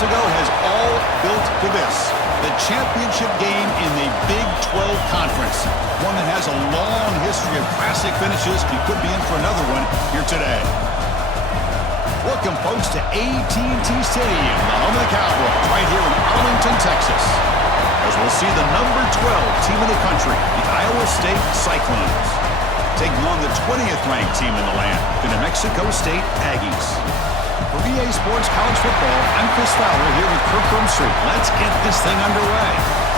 ago has all built to this. The championship game in the Big 12 Conference. One that has a long history of classic finishes. You could be in for another one here today. Welcome, folks, to AT&T Stadium, the home of the Cowboys, right here in Arlington, Texas. As we'll see the number 12 team in the country, the Iowa State Cyclones, taking on the 20th ranked team in the land, the New Mexico State Aggies. For EA Sports College Football, I'm Chris Fowler here with Kirk Street. Let's get this thing underway.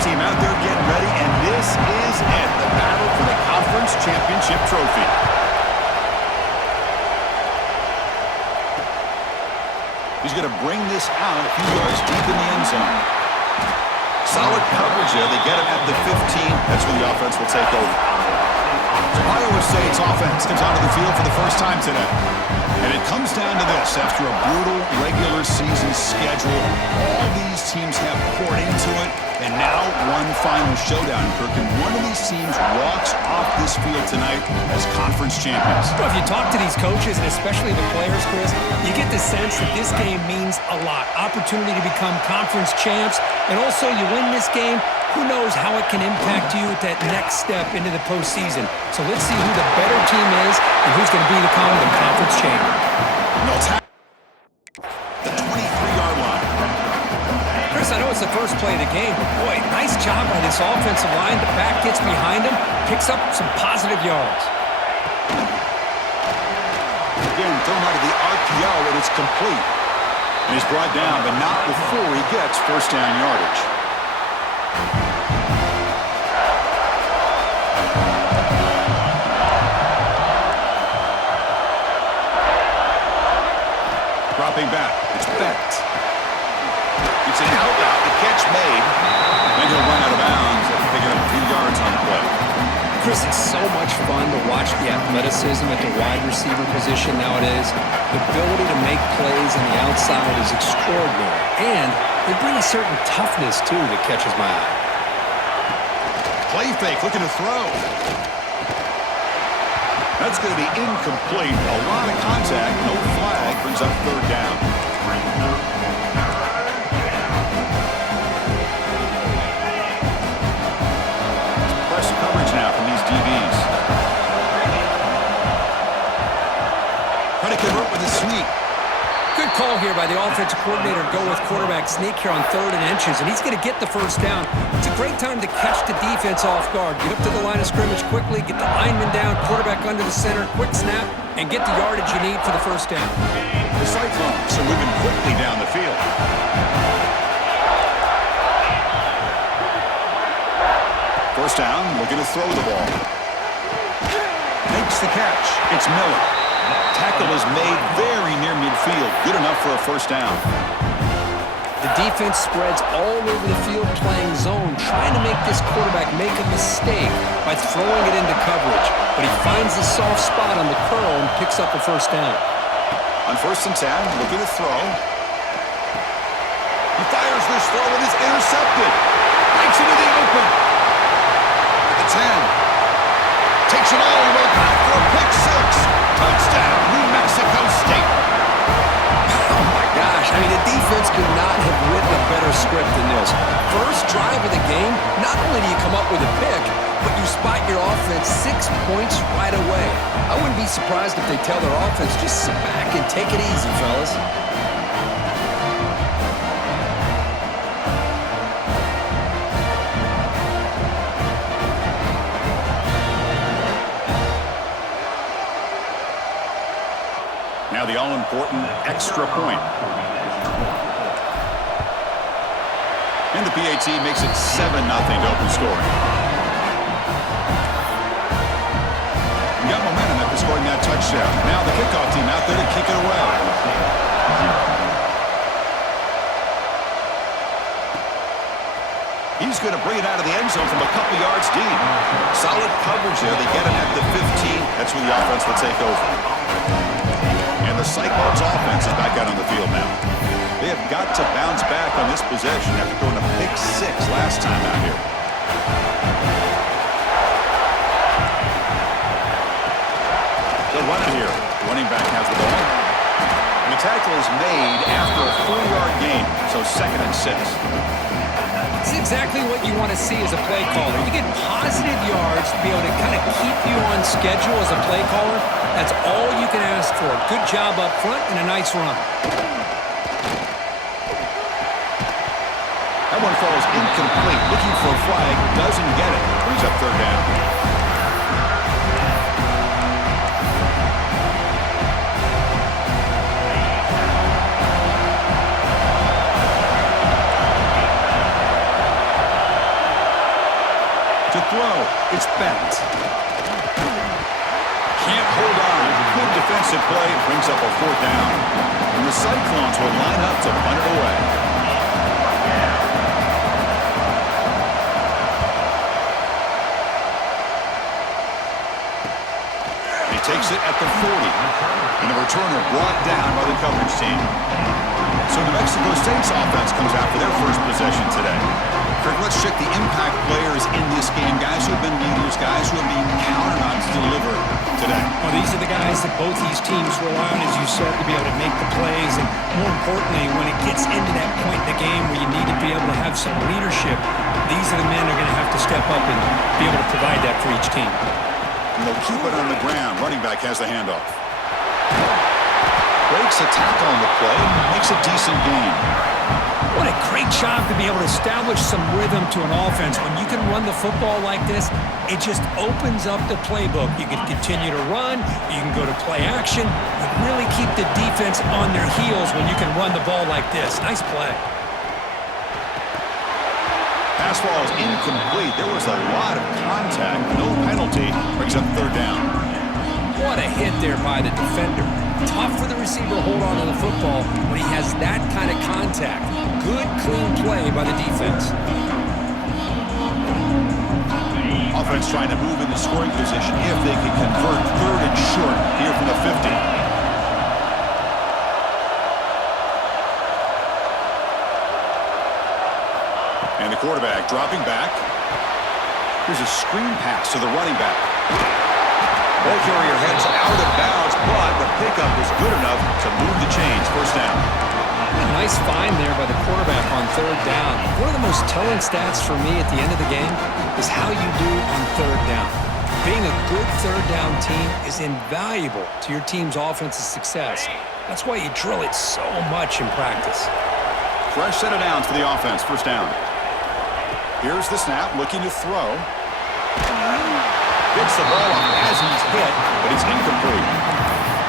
Team out there getting ready, and this is it, the battle for the conference championship trophy. He's going to bring this out a few yards deep in the end zone. Solid coverage there. They get him at the 15. That's where the offense will take over. Iowa State's offense comes onto the field for the first time today. And it comes down to this. After a brutal regular season schedule, all these teams have poured into it. And now one final showdown, Kirk. And one of these teams walks off this field tonight as conference champions. Well, if you talk to these coaches, and especially the players, Chris, you get the sense that this game means a lot. Opportunity to become conference champs. And also, you win this game, who knows how it can impact you at that next step into the postseason. So let's see who the better team is and who's going to be the conference champion. No tap. The 23-yard line. Chris, I know it's the first play of the game, but boy, nice job by this offensive line. The back gets behind him, picks up some positive yards. Again, thrown out of the RPO, and it's complete. And he's brought down, but not before he gets first down yardage. Dropping back, it's Bett. It's an out route, the catch made. Then he'll run out of bounds after picking up a few yards on the play. Chris, it's so much fun to watch the athleticism at the wide receiver position nowadays. The ability to make plays on the outside is extraordinary. And they bring a certain toughness, too, that catches my eye. Play fake, looking to throw. That's going to be incomplete. A lot of contact, no flag, brings up third down. Press coverage now from these DBs. Trying to convert with a sneak. Good call here by the offensive coordinator to go with quarterback sneak here on 3rd and inches, and he's going to get the first down. It's a great time to catch the defense off guard. Get up to the line of scrimmage quickly, get the lineman down, quarterback under the center, quick snap, and get the yardage you need for the first down. The Cyclones are moving quickly down the field. First down, looking to throw the ball. Makes the catch. It's Miller. Tackle is made very near midfield. Good enough for a first down. The defense spreads all over the field playing zone, trying to make this quarterback make a mistake by throwing it into coverage. But he finds the soft spot on the curl and picks up a first down. On 1st and 10, looking to throw. He fires this throw and is intercepted. Breaks into the open. At the 10. Takes it all the way back for a pick 6. Touchdown, New Mexico State. Oh, my gosh. I mean, the defense could not have written a better script than this. First drive of the game, not only do you come up with a pick, but you spot your offense 6 points right away. I wouldn't be surprised if they tell their offense, just sit back and take it easy, fellas. Now the all-important extra point. And the PAT makes it 7-0 to open scoring. We got momentum after scoring that touchdown. Now the kickoff team out there to kick it away. He's going to bring it out of the end zone from a couple yards deep. Solid coverage there. They get him at the 15. That's where the offense will take over. And the Cyclones offense is back out on the field now. They have got to bounce back on this possession after throwing a pick 6 last time out here. They'll run it here. Running back has the ball. And the tackle is made after a 4-yard gain, so 2nd and 6. It's exactly what you want to see as a play caller. You get positive yards to be able to kind of keep you on schedule as a play caller. That's all you can ask for. Good job up front and a nice run. That one falls incomplete. Looking for a flag. Doesn't get it. Brings up 3rd down. To throw, it's bent. Can't hold on. Good defensive play. Brings up a 4th down. And the Cyclones will line up to punt it away. He takes it at the 40. And the returner brought down by the coverage team. So New Mexico State's offense comes out for their first possession today. Kirk, let's check the impact players in this game. Guys who have been leaders, guys who have been counted on to deliver today. Well, these are the guys that both these teams rely on, as you said, to be able to make the plays. And more importantly, when it gets into that point in the game where you need to be able to have some leadership, these are the men who are going to have to step up and be able to provide that for each team. And they'll keep it on the ground. Running back has the handoff. Breaks a tackle on the play, makes a decent gain. What a great job to be able to establish some rhythm to an offense. When you can run the football like this, it just opens up the playbook. You can continue to run. You can go to play action. You really keep the defense on their heels when you can run the ball like this. Nice play. Pass ball is incomplete. There was a lot of contact. No penalty. Brings up 3rd down. What a hit there by the defender. Tough for the receiver to hold on to the football when he has that kind of contact. Good, clean play by the defense. Offense trying to move in the scoring position if they can convert 3rd and short here from the 50. And the quarterback dropping back. Here's a screen pass to the running back. Ball carrier heads out of bounds, but the pickup is good enough to move the chains. 1st down. A nice find there by the quarterback on 3rd down. One of the most telling stats for me at the end of the game is how you do on 3rd down. Being a good 3rd down team is invaluable to your team's offensive success. That's why you drill it so much in practice. Fresh set of downs for the offense. 1st down. Here's the snap, looking to throw. Gets the ball off as he's hit, but it's incomplete.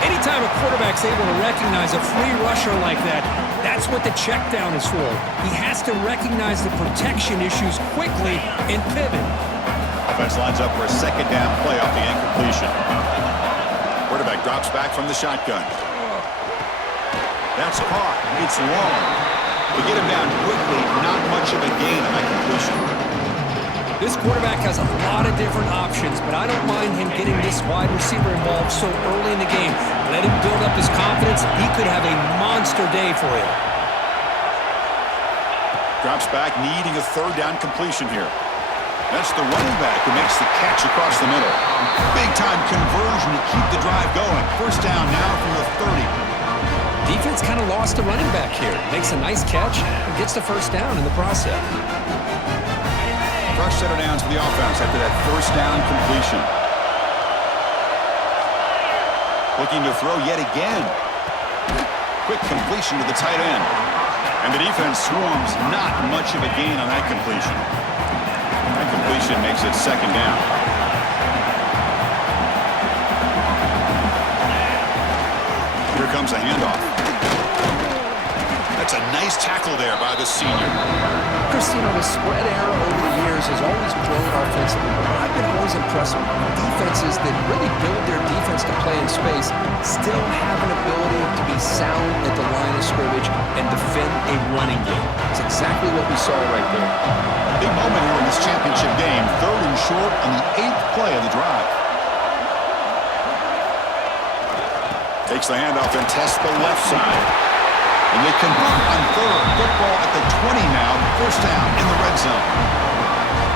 Anytime a quarterback's able to recognize a free rusher like that, that's what the check down is for. He has to recognize the protection issues quickly and pivot. Offense lines up for a 2nd down play off the incompletion. Quarterback drops back from the shotgun. That's caught. It's long. To get him down quickly, not much of a gain on that completion. This quarterback has a lot of different options, but I don't mind him getting this wide receiver involved so early in the game. Let him build up his confidence. He could have a monster day for you. Drops back, needing a 3rd down completion here. That's the running back who makes the catch across the middle. Big-time conversion to keep the drive going. 1st down now from the 30. Defense kind of lost the running back here. Makes a nice catch and gets the 1st down in the process. Fresh set of downs for the offense after that 1st down completion. Looking to throw yet again. Quick completion to the tight end. And the defense swarms, not much of a gain on that completion. That completion makes it 2nd down. Here comes a handoff. That's a nice tackle there by the senior. Chris, the spread era over the years years has always grown offensively, but what I've been always impressed with defenses that really build their defense to play in space still have an ability to be sound at the line of scrimmage and defend a running game. It's exactly what we saw right there. Big moment here in this championship game. 3rd and short on the 8th play of the drive. Takes the handoff and tests the left side. And they convert on 3rd. Football at the 20 now. 1st down in the red zone.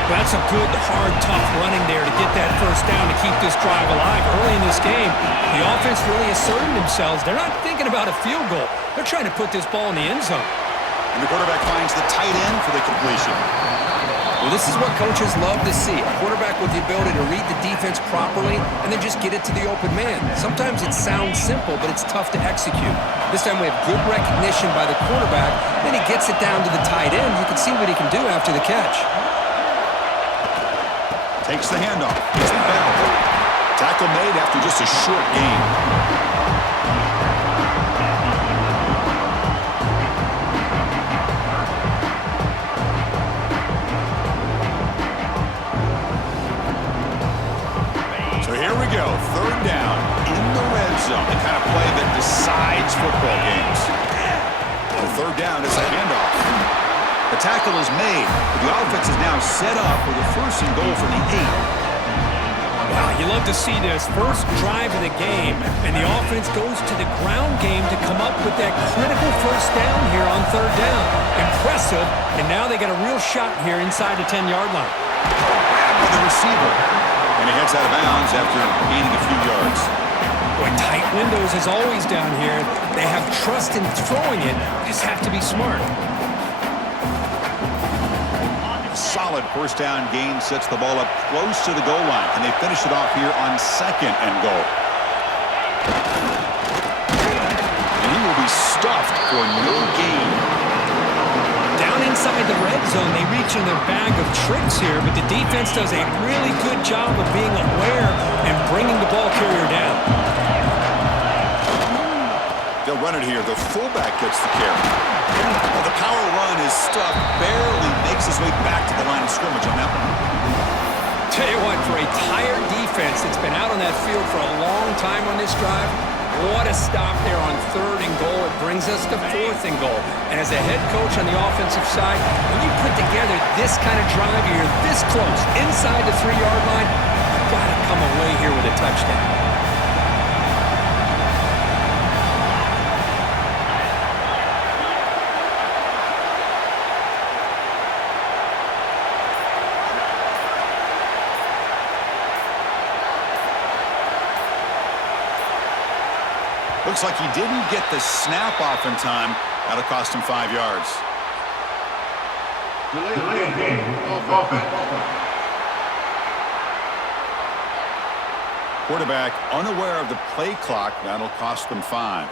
That's a good, hard, tough running there to get that 1st down to keep this drive alive. Early in this game, the offense really asserted themselves. They're not thinking about a field goal. They're trying to put this ball in the end zone. And the quarterback finds the tight end for the completion. Well, this is what coaches love to see. A quarterback with the ability to read the defense properly and then just get it to the open man. Sometimes it sounds simple, but it's tough to execute. This time we have good recognition by the quarterback. Then he gets it down to the tight end. You can see what he can do after the catch. Takes the handoff. Gets the bell. Tackle made after just a short gain. So here we go. 3rd down in the red zone. The kind of play that decides football games. The 3rd down is a handoff. The tackle is made, but the offense is now set up with a 1st and goal from the 8. Wow, you love to see this. First drive of the game, and the offense goes to the ground game to come up with that critical 1st down here on 3rd down. Impressive, and now they got a real shot here inside the 10-yard line. Grab by the receiver, and he heads out of bounds after gaining a few yards. Boy, tight windows as always down here. They have trust in throwing it. You just have to be smart. Solid 1st down gain sets the ball up close to the goal line. Can they finish it off here on 2nd and goal? And he will be stuffed for no gain. Down inside the red zone, they reach in their bag of tricks here, but the defense does a really good job of being aware and bringing the ball carrier down. They'll run it here. The fullback gets the carry. Well, the power run is stuck. Barely makes his way back to the line of scrimmage on that one. Tell you what, for a tired defense that's been out on that field for a long time on this drive, what a stop there on 3rd and goal. It brings us to 4th and goal. And as a head coach on the offensive side, when you put together this kind of drive, you're this close, inside the 3-yard line, you've got to come away here with a touchdown. Looks like he didn't get the snap off in time. That'll cost him 5 yards. Quarterback unaware of the play clock. That'll cost them 5.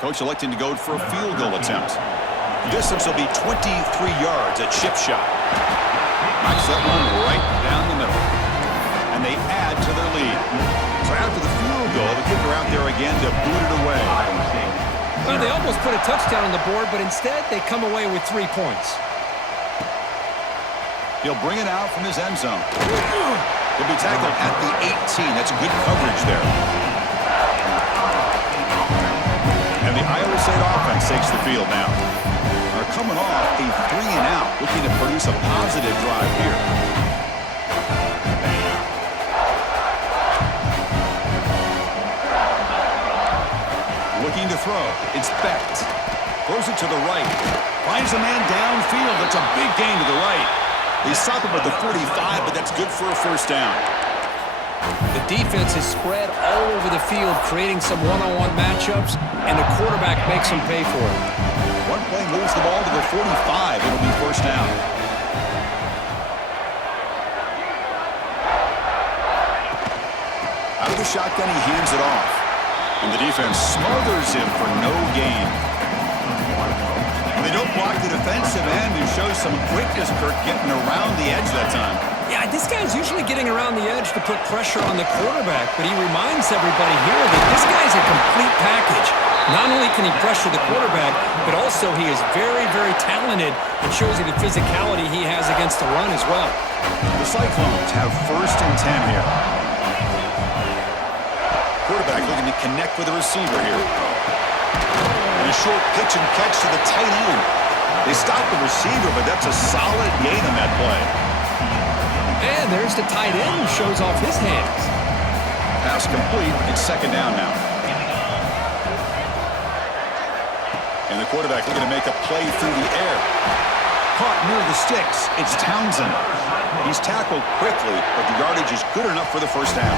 Coach electing to go for a field goal attempt. The distance will be 23 yards at chip shot. Knocks that one right down the middle. And they add to their lead. So after the field goal, the kicker out there again to boot it away. Well, they almost put a touchdown on the board, but instead they come away with 3 points. He'll bring it out from his end zone. He'll be tackled at the 18. That's good coverage there. And the Iowa State offense takes the field now. They're coming off a 3-and-out, looking to produce a positive drive here. Looking to throw. It's Becht. Throws it to the right. Finds a man downfield. That's a big gain to the right. They stop him at the 45, but that's good for a 1st down. The defense is spread all over the field, creating some one-on-one matchups, and the quarterback makes them pay for it. One play moves the ball to the 45. It'll be 1st down. Out of the shotgun, he hands it off. And the defense smothers him for no gain. And they don't block the defensive end, who shows some quickness, Kirk, getting around the edge that time. Yeah, this guy's usually getting around the edge to put pressure on the quarterback, but he reminds everybody here that this guy's a complete package. Not only can he pressure the quarterback, but also he is very, very talented and shows you the physicality he has against the run as well. The Cyclones have 1st and 10 here. Quarterback looking to connect with the receiver here. And a short pitch and catch to the tight end. They stop the receiver, but that's a solid gain on that play. And there's the tight end who shows off his hands. Pass complete. It's 2nd down now. And the quarterback looking to make a play through the air. Caught near the sticks. It's Townsend. He's tackled quickly, but the yardage is good enough for the 1st down.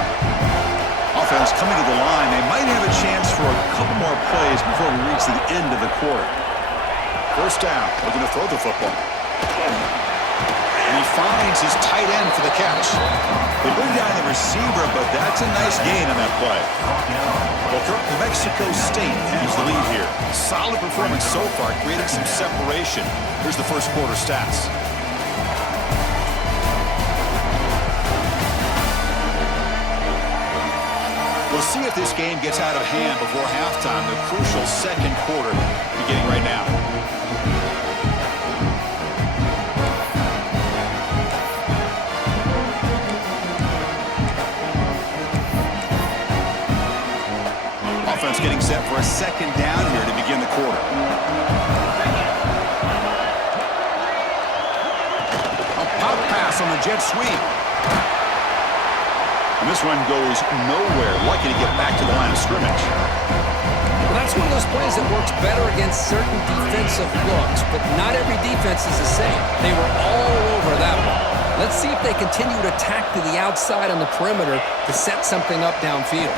Offense coming to the line. They might have a chance for a couple more plays before we reach the end of the quarter. 1st down. Looking to throw the football. And he finds his tight end for the catch. They bring down the receiver, but that's a nice gain on that play. Well, New Mexico State has the lead here. Solid performance so far, creating some separation. Here's the 1st quarter stats. We'll see if this game gets out of hand before halftime. The crucial 2nd quarter beginning right now. Offense getting set for a 2nd down here to begin the quarter. A pop pass on the jet sweep. And this one goes nowhere. Lucky to get back to the line of scrimmage. Well, that's one of those plays that works better against certain defensive looks, but not every defense is the same. They were all over that one. Let's see if they continue to tack to the outside on the perimeter to set something up downfield.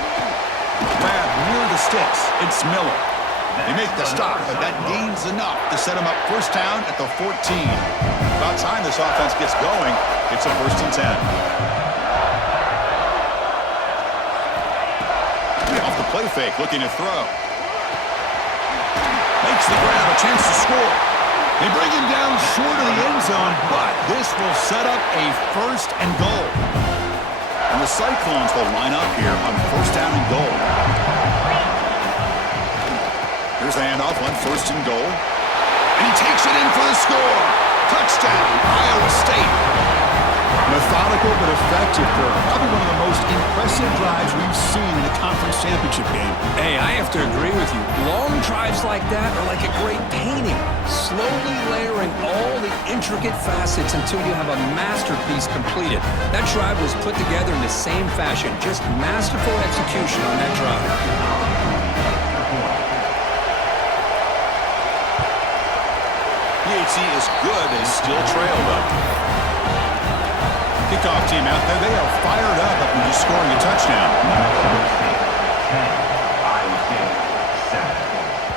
Grab near the sticks. It's Miller. They make the stop, but that gains enough to set him up 1st down at the 14. About time this offense gets going. It's a 1st and 10. Off the play fake, looking to throw. Makes the grab, a chance to score. They bring him down short of the end zone, but this will set up a 1st and goal. And the Cyclones will line up here on 1st down and goal. Here's the handoff on 1st and goal. And he takes it in for the score. Touchdown, Iowa State. Methodical but effective throw. Probably one of the most impressive drives we've seen in a conference championship game. Hey, I have to agree with you. Long drives like that are like a great painting. Slowly layering all the intricate facets until you have a masterpiece completed. That drive was put together in the same fashion. Just masterful execution on that drive. PHC is good and still trailed up. Kickoff team out there. They are fired up after just scoring a touchdown.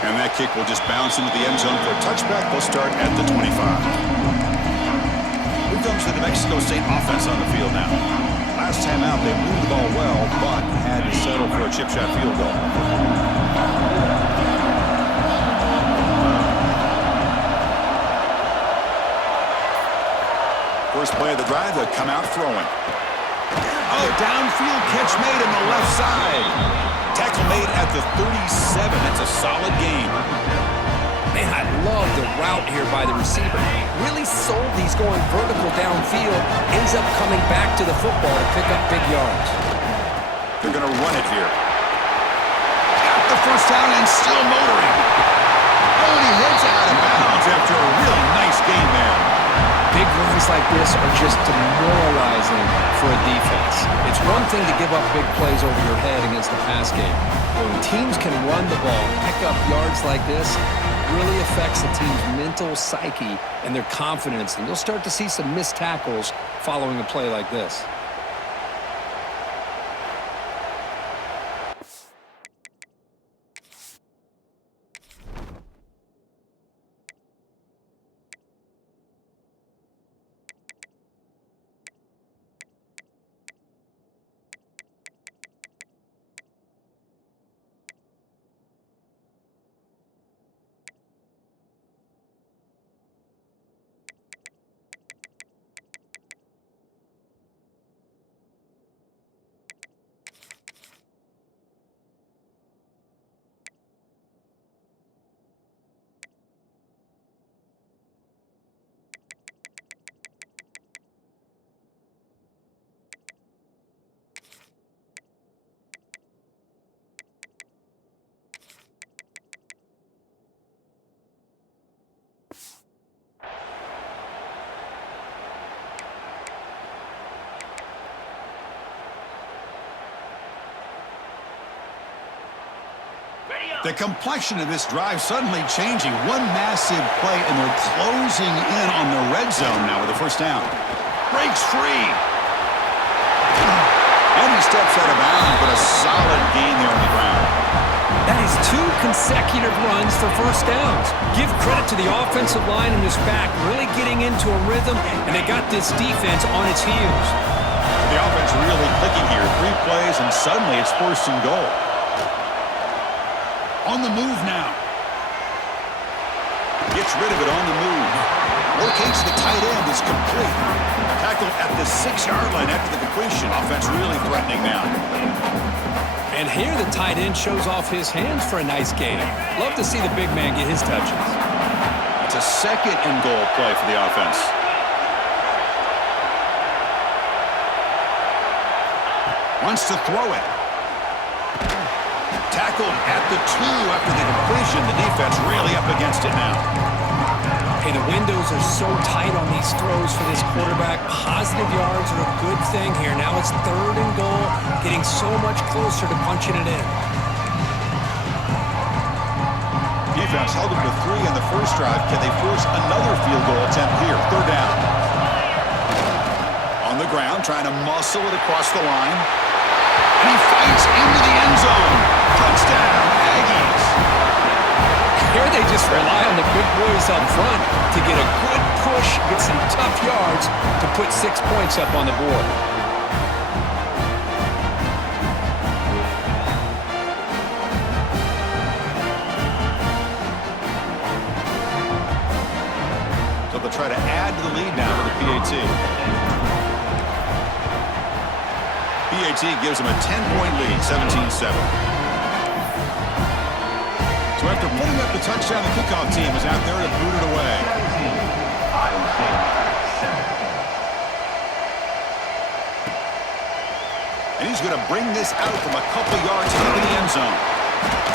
And that kick will just bounce into the end zone for a touchback. They'll start at the 25. Here comes the New Mexico State offense on the field now. Last time out, they moved the ball well, but had to settle for a chip shot field goal. First play of the drive, they'll come out throwing. Oh, downfield catch made on the left side. Tackle made at the 37. That's a solid gain. Man, I love the route here by the receiver. Really sold these going vertical downfield. Ends up coming back to the football to pick up big yards. They're going to run it here. Got the 1st down and still motoring. Oh, and he heads out of bounds after a really nice gain there. Big runs like this are just demoralizing for a defense. It's one thing to give up big plays over your head against the pass game. But when teams can run the ball, pick up yards like this, it really affects the team's mental psyche and their confidence. And you'll start to see some missed tackles following a play like this. The complexion of this drive suddenly changing. One massive play, and they're closing in on the red zone now with a first down. Breaks free. And he steps out of bounds, but a solid gain there on the ground. That is 2 consecutive runs for first downs. Give credit to the offensive line in this back, really getting into a rhythm, and they got this defense on its heels. The offense really clicking here. 3 plays, and suddenly it's 1st and goal. On the move now. Gets rid of it on the move. Locates the tight end. It's complete. Tackled at the 6-yard line after the completion. Offense really threatening now. And here the tight end shows off his hands for a nice gain. Love to see the big man get his touches. It's a 2nd and goal play for the offense. Wants to throw it. Tackled at the 2 after the completion. The defense really up against it now. Hey, the windows are so tight on these throws for this quarterback. Positive yards are a good thing here. Now it's 3rd and goal, getting so much closer to punching it in. Defense held them to 3 in the first drive. Can they force another field goal attempt here? 3rd down. On the ground, trying to muscle it across the line. And he fights into the end zone. Touchdown, Aggies. Here they just rely on the big boys up front to get a good push, get some tough yards to put 6 points up on the board. So they'll try to add to the lead now with the PAT. PAT gives them a 10-point lead, 17-7. So after putting up the touchdown, the kickoff team is out there to boot it away. And he's going to bring this out from a couple yards into the end zone.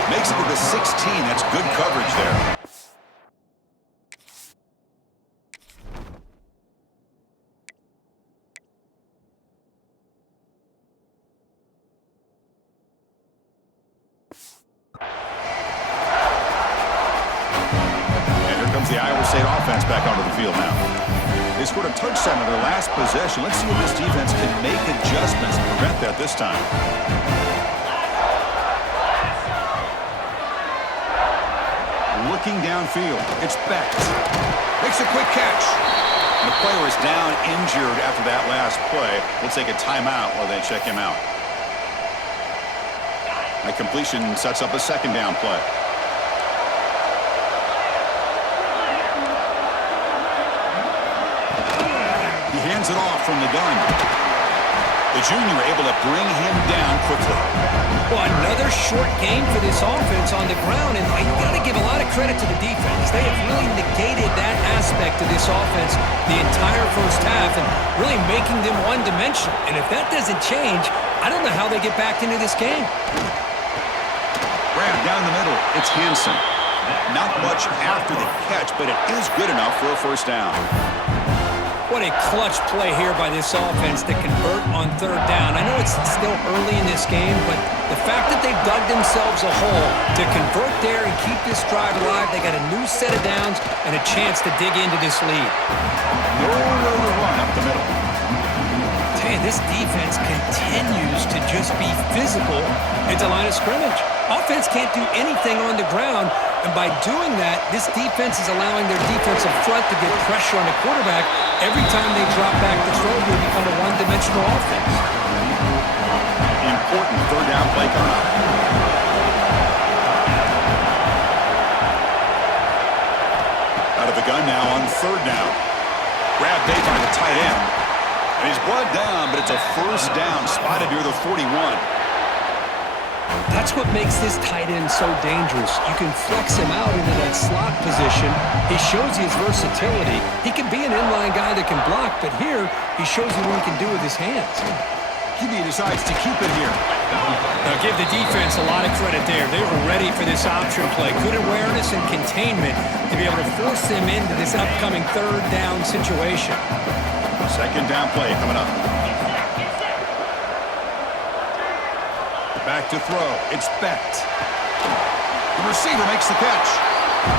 Makes it to the 16. That's good coverage there. The Iowa State offense back onto the field now. They scored a touchdown in their last possession. Let's see if this defense can make adjustments to prevent that this time. Looking downfield. It's Becht. Makes a quick catch. And the player is down injured after that last play. We'll take a timeout while they check him out. That completion sets up a 2nd down play. Hands it off from the gun. The junior able to bring him down quickly. Well, another short game for this offense on the ground, and I got to give a lot of credit to the defense. They have really negated that aspect of this offense the entire first half and really making them one-dimensional. And if that doesn't change, I don't know how they get back into this game. Grab down the middle. It's Hansen. Not much after the catch, but it is good enough for a first down. What a clutch play here by this offense to convert on 3rd down. I know it's still early in this game, but the fact that they've dug themselves a hole to convert there and keep this drive alive, they got a new set of downs and a chance to dig into this lead. Nowhere to run up the middle. Tell you, this defense continues to just be physical into line of scrimmage. Offense can't do anything on the ground, and by doing that, this defense is allowing their defensive front to get pressure on the quarterback. Every time they drop back to throw, they become a one-dimensional offense. Important 3rd down play coming up. Out of the gun now on 3rd down. Grab bait by the tight end. And he's brought down, but it's a first down spotted near the 41. That's what makes this tight end so dangerous. You can flex him out into that slot position. He shows you his versatility. He can be an inline guy that can block, but here he shows you what he can do with his hands. QB decides to keep it here. Now give the defense a lot of credit there. They were ready for this option play. Good awareness and containment to be able to force them into this upcoming 3rd down situation. 2nd down play coming up. Back to throw. It's Becht. receiver makes the catch.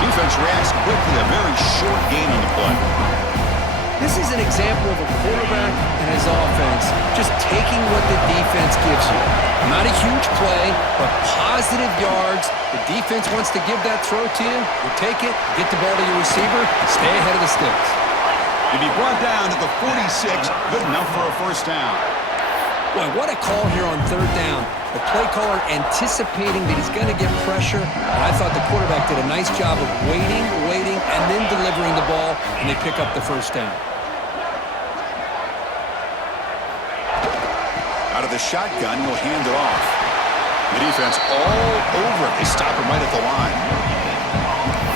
Defense reacts quickly, a very short gain on the play. This is an example of a quarterback and his offense just taking what the defense gives you. Not a huge play, but positive yards. The defense wants to give that throw to you. You take it, get the ball to your receiver, stay ahead of the sticks. To be brought down at the 46, good enough for a first down. Boy, what a call here on third down. The play caller anticipating that he's going to get pressure, and I thought the quarterback did a nice job of waiting, and then delivering the ball, and they pick up the first down. Out of the shotgun, he'll hand it off. The defense all over it. They stop him right at the line.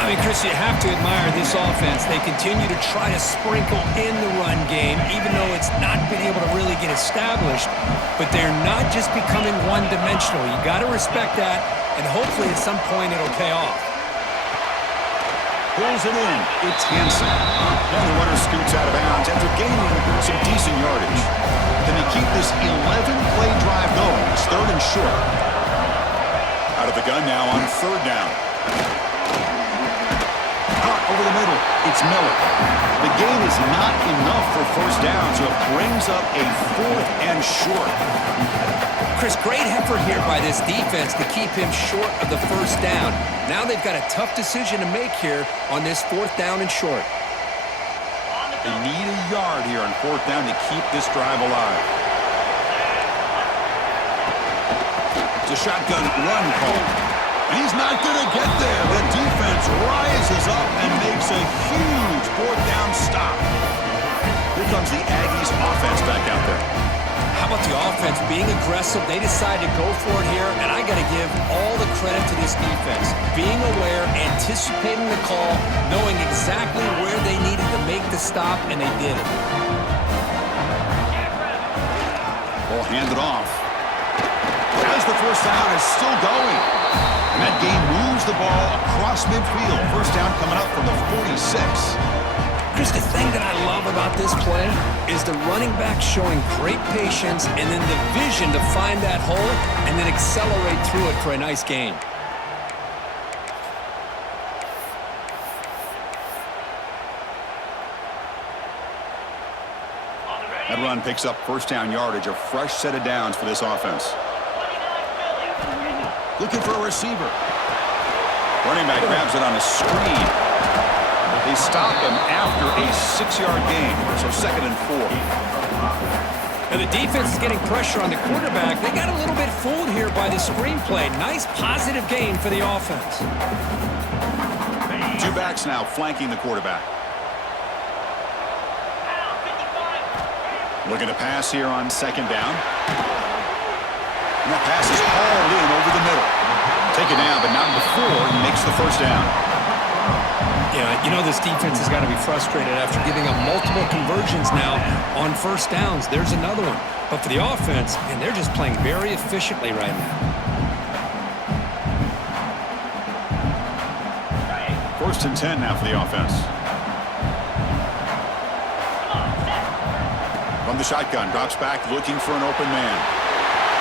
I mean, Chris, you have to admire this offense. They continue to try to sprinkle in the run game, even though it's not been able to really get established. But they're not just becoming one-dimensional. You got to respect that, and hopefully at some point it'll pay off. Pulls it in. It's Hansen. And the runner scoots out of bounds after gaining some decent yardage. Then they keep this 11-play drive going. It's third and short. Out of the gun now on third down. Caught over the middle. It's Miller. The gain is not enough for first down, so it brings up a fourth and short. Chris, great effort here by this defense to keep him short of the first down. Now they've got a tough decision to make here on this fourth down and short. They need a yard here on fourth down to keep this drive alive. It's a shotgun run call. And he's not going to get there. The defense rises up and makes a huge fourth down stop. Here comes the Aggies offense back out there. How about the offense being aggressive? They decide to go for it here, and I got to give all the credit to this defense. Being aware, anticipating the call, knowing exactly where they needed to make the stop, and they did it. Ball handed off. As the first down is still going. And that game moves the ball across midfield. First down coming up from the 46. Chris, the thing that I love about this play is the running back showing great patience and then the vision to find that hole and then accelerate through it for a nice gain. That run picks up first down yardage, a fresh set of downs for this offense. Looking for a receiver. Running back grabs it on a screen. They stop him after a 6-yard gain, so second and 4. And the defense is getting pressure on the quarterback. They got a little bit fooled here by the screenplay. Nice positive gain for the offense. Two backs now flanking the quarterback. Looking to pass here on second down. And that pass is hauled in over the middle. Take it down, but not before he makes the first down. Yeah, you know this defense has got to be frustrated after giving up multiple conversions now on first downs. There's another one. But for the offense, and they're just playing very efficiently right now. First and 10 now for the offense. From the shotgun, drops back looking for an open man.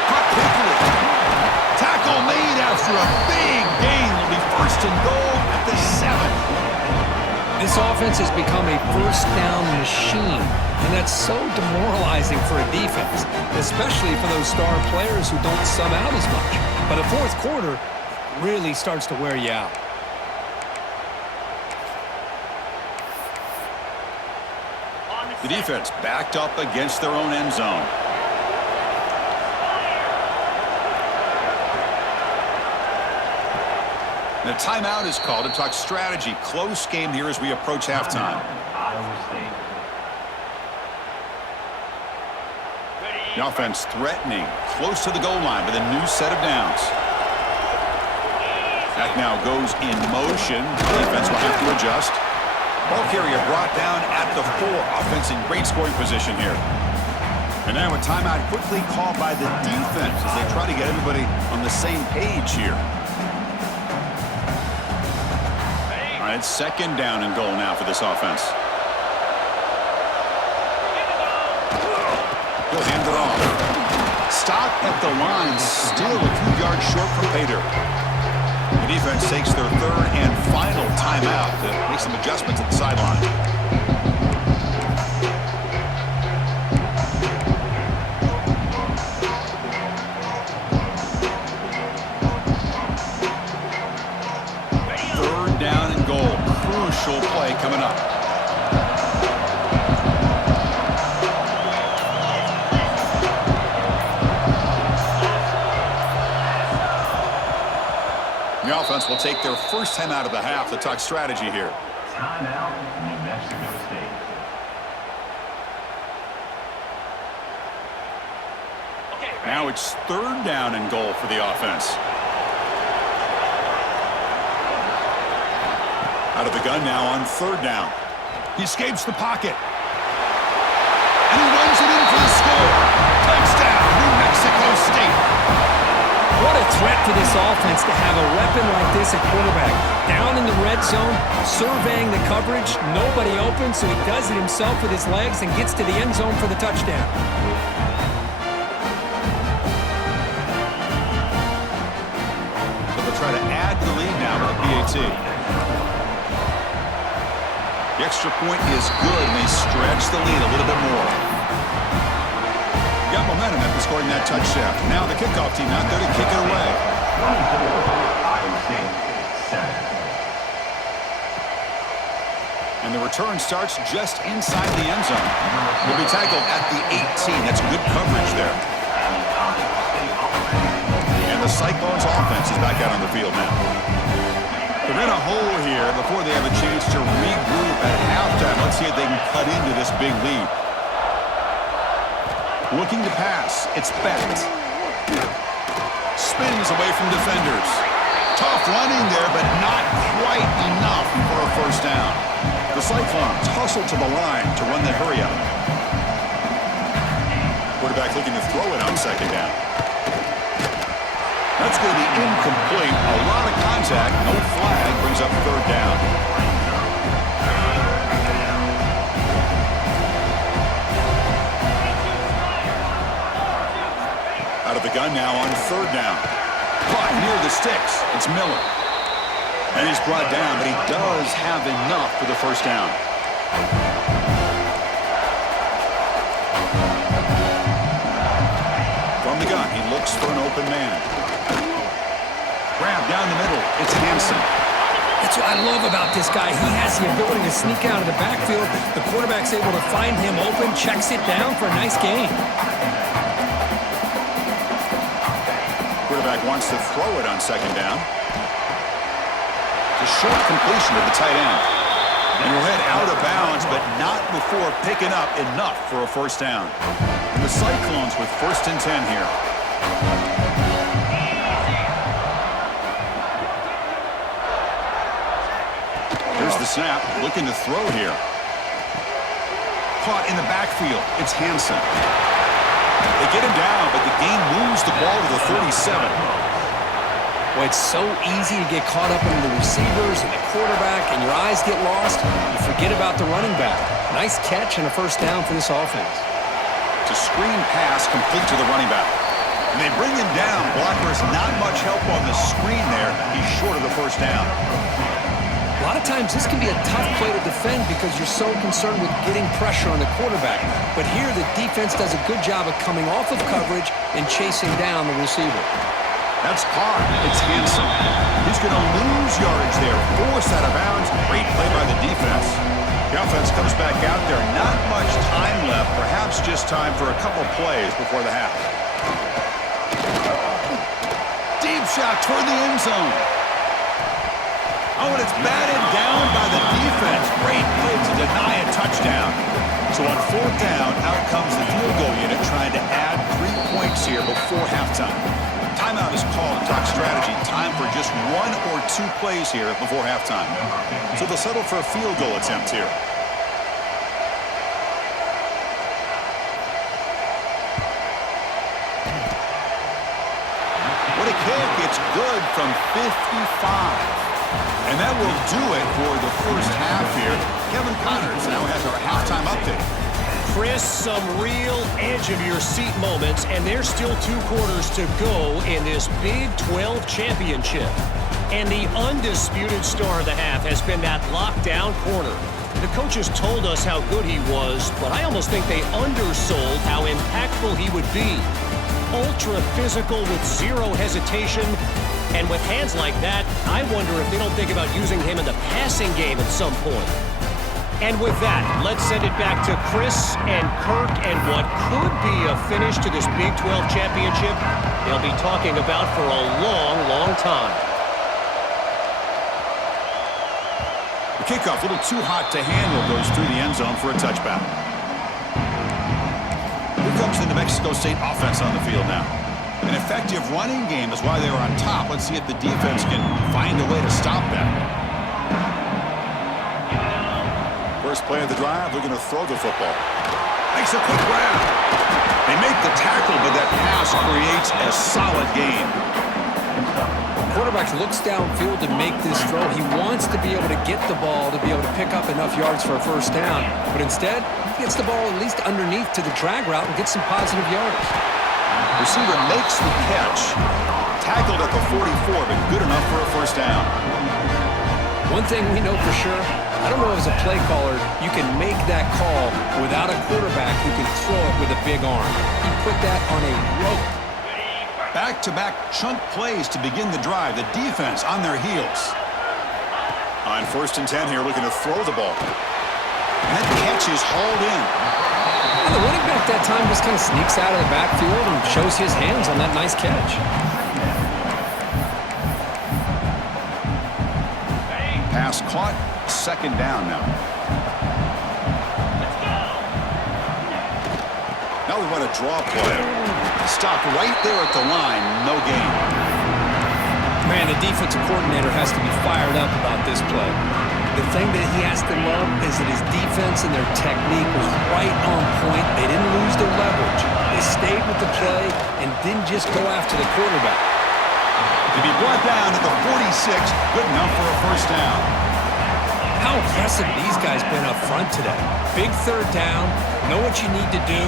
Caught quickly. Tackle made after a big gain. Will be first and goal at the 7. This offense has become a first down machine, and that's so demoralizing for a defense, especially for those star players who don't sub out as much. By the fourth quarter, it really starts to wear you out. The defense backed up against their own end zone. The timeout is called to talk strategy. Close game here as we approach halftime. The offense threatening, close to the goal line with a new set of downs. That now goes in motion. The defense will have to adjust. Ball carrier brought down at the 4. Offense in great scoring position here. And now a timeout quickly called by the defense as they try to get everybody on the same page here. All right, second down and goal now for this offense. He'll hand it off. Stop at the line, still a few yards short for pay dirt. The defense takes their third and final timeout to make some adjustments at the sideline. Crucial play coming up. The offense will take their first time out of the half to talk strategy here. Timeout, New Mexico State. Now it's third down and goal for the offense. Out of the gun now on third down. He escapes the pocket. And he runs it in for the score. Touchdown, New Mexico State. What a threat for this offense to have a weapon like this at quarterback. Down in the red zone, surveying the coverage, nobody open, so he does it himself with his legs and gets to the end zone for the touchdown. So they'll try to add the lead now with a PAT. The extra point is good, and they stretch the lead a little bit more. Got momentum after scoring that touchdown. Now the kickoff team out there to kick it away. And the return starts just inside the end zone. Will be tackled at the 18. That's good coverage there. And the Cyclones offense is back out on the field now. They're in a hole here before they have a chance to regroup at halftime. Let's see if they can cut into this big lead. Looking to pass. It's Becht. Spins away from defenders. Tough running there, but not quite enough for a first down. The Cyclones hustle to the line to run the hurry up. Quarterback looking to throw it on second down. That's going to be incomplete. A lot of contact. No flag. Brings up third down. Out of the gun now on third down. Caught near the sticks. It's Miller. And he's brought down, but he does have enough for the first down. From the gun, he looks for an open man. Grab down the middle. It's Hansen. That's what I love about this guy. He has the ability to sneak out of the backfield. The quarterback's able to find him open, checks it down for a nice gain. Quarterback wants to throw it on second down. It's a short completion to the tight end. And he'll head out of bounds, but not before picking up enough for a first down. And the Cyclones with 1st and 10 here. Here's the snap, looking to throw here. Caught in the backfield. It's Hansen. They get him down, but the game moves the ball to the 37. Well, it's so easy to get caught up in the receivers and the quarterback, and your eyes get lost. You forget about the running back. Nice catch and a first down for this offense. It's a screen pass complete to the running back. And they bring him down. Blocker's not much help on the screen there. He's short of the first down. A lot of times this can be a tough play to defend because you're so concerned with getting pressure on the quarterback. But here the defense does a good job of coming off of coverage and chasing down the receiver. That's caught. It's Hansen. He's going to lose yardage there. Forced out of bounds. Great play by the defense. The offense comes back out there. Not much time left. Perhaps just time for a couple plays before the half. Deep shot toward the end zone. Oh, and it's batted down by the defense. Great play to deny a touchdown. So on fourth down, out comes the field goal unit trying to add 3 points here before halftime. Timeout is called to talk strategy. Time for just 1 or 2 plays here before halftime. So they'll settle for a field goal attempt here. What a kick. It's good from 55. And that will do it for the first half here. Kevin Connors now has our halftime update. Chris, some real edge-of-your-seat moments, and there's still 2 quarters to go in this Big 12 championship. And the undisputed star of the half has been that lockdown corner. The coaches told us how good he was, but I almost think they undersold how impactful he would be. Ultra physical with zero hesitation. And with hands like that, I wonder if they don't think about using him in the passing game at some point. And with that, let's send it back to Chris and Kirk and what could be a finish to this Big 12 championship they'll be talking about for a long, long time. The kickoff, a little too hot to handle, goes through the end zone for a touchback. Here comes the New Mexico State offense on the field now. An effective running game is why they were on top. Let's see if the defense can find a way to stop that. First play of the drive, they're going to throw the football. Makes a quick grab. They make the tackle, but that pass creates a solid gain. Quarterback looks downfield to make this throw. He wants to be able to get the ball to be able to pick up enough yards for a first down. But instead, he gets the ball at least underneath to the drag route and gets some positive yards. Receiver makes the catch. Tackled at the 44, but good enough for a first down. One thing we know for sure, I don't know as a play caller, you can make that call without a quarterback who can throw it with a big arm. He put that on a rope. Back-to-back chunk plays to begin the drive. The defense on their heels. On 1st and 10 here, looking to throw the ball. And that catch is hauled in. And the running back that time just kind of sneaks out of the backfield and shows his hands on that nice catch. Pass caught, 2nd down now. Now we run a draw play. Stopped right there at the line, no gain. Man, the defensive coordinator has to be fired up about this play. The thing that he has to love is that his defense and their technique was right on point. They didn't lose their leverage. They stayed with the play and didn't just go after the quarterback. To be brought down at the 46, good enough for a first down. How impressive these guys been up front today. Big 3rd down, know what you need to do,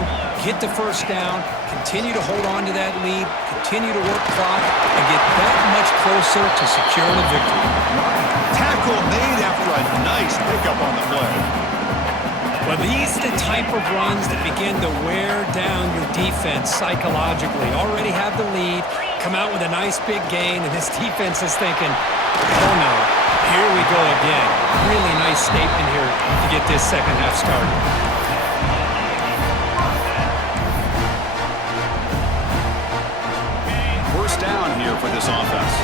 get the first down, continue to hold on to that lead, continue to work clock, and get that much closer to securing a victory. Tackle made after a nice pickup on the play. Well, these are the type of runs that begin to wear down your defense psychologically. Already have the lead, come out with a nice big gain, and this defense is thinking, oh no, here we go again. Really nice statement here to get this second half started. First down here for this offense.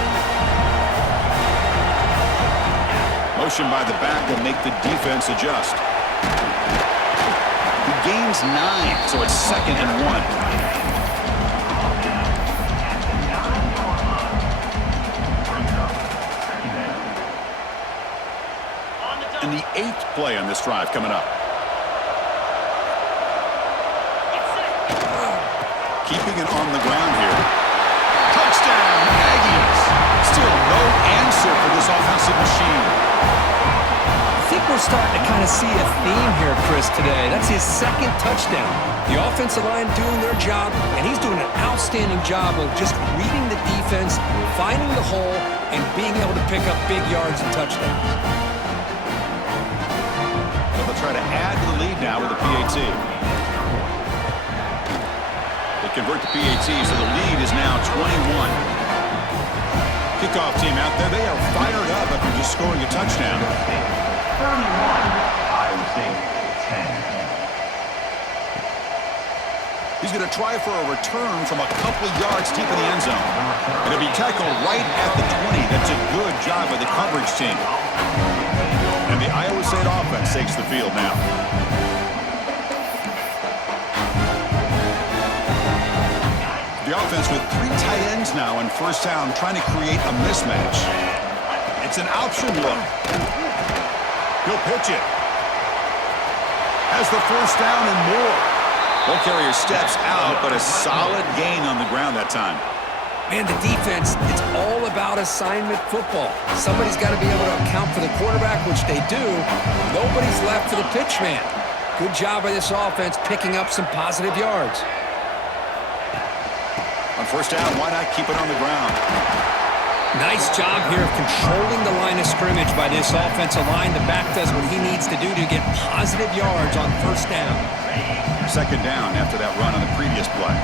Motion by the back will make the defense adjust. He gains 9, so it's 2nd and 1. And the 8th play on this drive coming up. Keeping it on the ground here. Touchdown, Aggies! Still no answer for this offensive machine. I think we're starting to kind of see a theme here, Chris, today. That's his 2nd touchdown. The offensive line doing their job, and he's doing an outstanding job of just reading the defense, finding the hole, and being able to pick up big yards and touchdowns. They'll try to add to the lead now with the PAT. They convert the PAT, so the lead is now 21. Kickoff team out there, they are fired up after just scoring a touchdown. 31, Iowa State, 10. He's going to try for a return from a couple of yards deep in the end zone. It'll be tackled right at the 20. That's a good job by the coverage team. And the Iowa State offense takes the field now. The offense with 3 tight ends now on first down, trying to create a mismatch. It's an option look. He'll pitch it. Has the first down and more. Ball carrier steps out, but a solid gain on the ground that time. Man, the defense, it's all about assignment football. Somebody's got to be able to account for the quarterback, which they do. Nobody's left for the pitch man. Good job by this offense picking up some positive yards. On first down, why not keep it on the ground? Nice job here of controlling the line of scrimmage by this offensive line. The back does what he needs to do to get positive yards on first down. Second down after that run on the previous play.